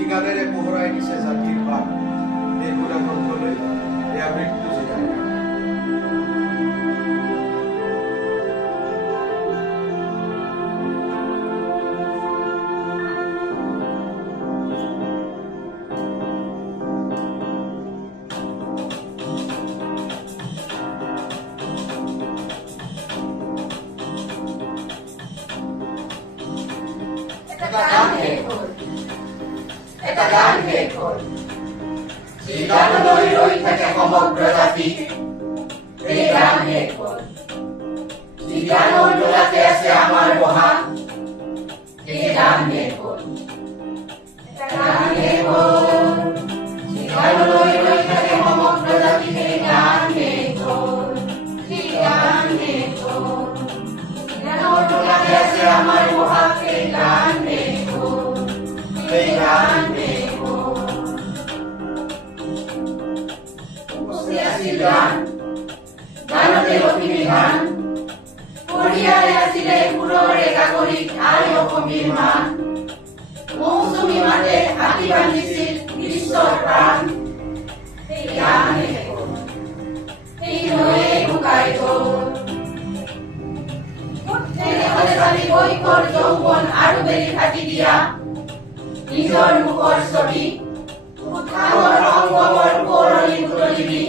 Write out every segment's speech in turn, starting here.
জিগালেৰে পোহৰাই দিছে জাতিৰ বাট এইবোৰা কণ্ঠলৈ এয়া মৃত্যু জিগালে এটা গান শেষ হ'ল যি গানলৈ ৰৈ থাকে সমগ্ৰ জাতি এই গান শেষ হ'ল যি গানৰ দোলাতে আছে আমাৰ বহা এই গান শেষ হ'ল এটা গান শেষ হ'ল যি গানলৈ ৰৈ থাকে সমগ্ৰ জাতি এই গান শেষ হ'ল যি গান শেষ হ'ল যি গানৰ দোলাতে আছে আমাৰ বহা এই গান শেষ হ'ল এই গান গানতে অভিধান পৰিয়ালে আছিলে সুৰৰে কাকৰিত আৰু অসমীৰ মান মৌচুমী মাতে হাতী বান্ধিছিল বিশ্বৰ প্ৰাণ এই গান শেষ হ'ল এই নৈয়ে শুকাই গ'ল তেনেহলে চাবি কৈশোৰ যৌৱন আৰু বেলি ফাটি দিয়া নিজৰ মুখৰ ছবি উৎসাহৰ সংগমৰ পুৰণি বুটলিবি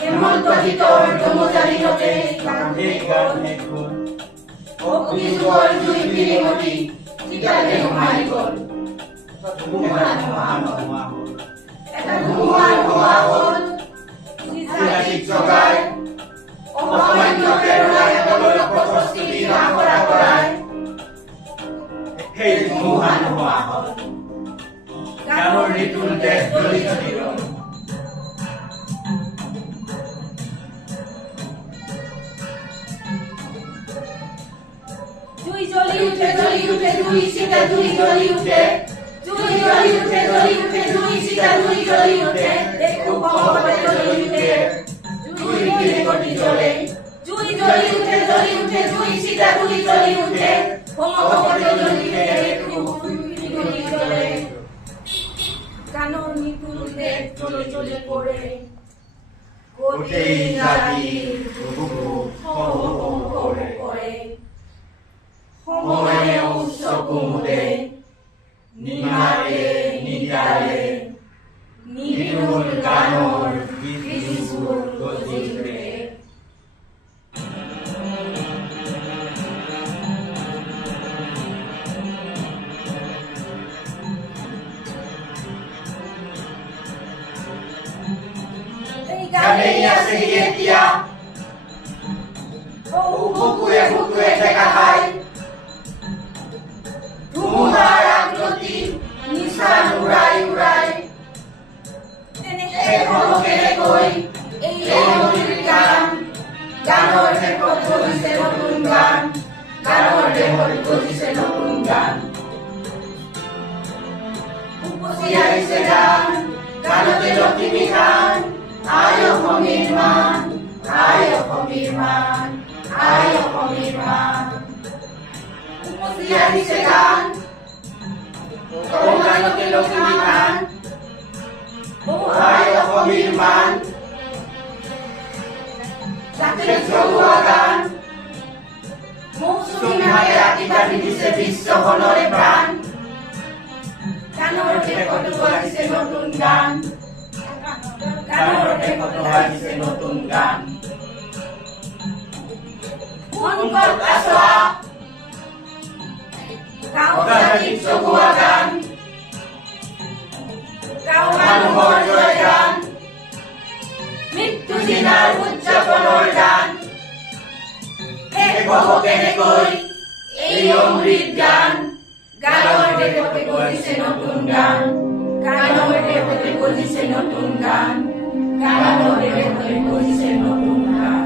হেমন্ত শীতৰ যমজাৰিতে অগ্নিযুগৰ জুই পিৰিমতি চিতাতে সোমাই গ'ল এটা ধুমুহা নোহোৱা হ'ল চিতাচিত জগাই অসামান্য প্ৰেৰণাই তলৰ প্ৰস্তুতি নাকৰা কৰাই সেই ধুমুহা নোহোৱা হ'ল গানৰ ঋতুৰ দেশ জ্বলি জ্বলি ৰ'ল জুই জ্বলি উঠে জুই চিতা জুই জ্বলি উঠে জুই জ্বলি উঠে জুই চিতা জুই জ্বলি উঠে দেখো কমতে জ্বলি উঠে জুই দিলে গতি জ্বলে জুই জ্বলি উঠে জুই চিতা জুই জ্বলি উঠে কমতে জ্বলি উঠে দেখো গতি জ্বলে গানৰ নিতুল দেশ জ্বলি জ্বলি পৰে গোটেই জাতিৰ বুকু সৰু কৰে সময়ে চকু মুদে নিহাৰে নিদাৰে নিৰুল গানৰ বীজবোৰ গজি উঠে গানেই আছে এতিয়া বুকুৱে বুকুৱে ঠেকা খাই ধুমুহাৰ আগতি নিচান উৰাই উৰাই কেনেকৈ এই নদীৰ গান গানৰ শেষত গজিছে নতুন গান গানৰ দেহত গজিছে নতুন গান উপচি আহিছে গান গানতে লখিমী গান আয় অসমীৰ মান আয় অসমীৰ মান আয় অসমীৰ মান উপচি আহিছে গান গানতে লখিমী গান আয় অসমীৰ মান জাতিৰ জগোৱা গান মৌচুমী মাতে ৰাতি বান্ধি দিছে বিশ্বখনৰে প্ৰাণ গানৰ শেষত গজিছে নতুন গান গানৰ শেষত গজিছে নতুন গান মনগত আছোৱা গাঁও জাতিক জগোৱা গান গাঁও মানুহৰ জয় গান মৃত্যু দিনাৰ উদযাপনৰ গান শেষ হ'ব কেনেকৈ এই অমৃত গান গানৰ দেশতে গজিছে নতুন গান গানৰ দেশতে গজিছে নতুন গান গানৰ দেশতে গজিছে নতুন গান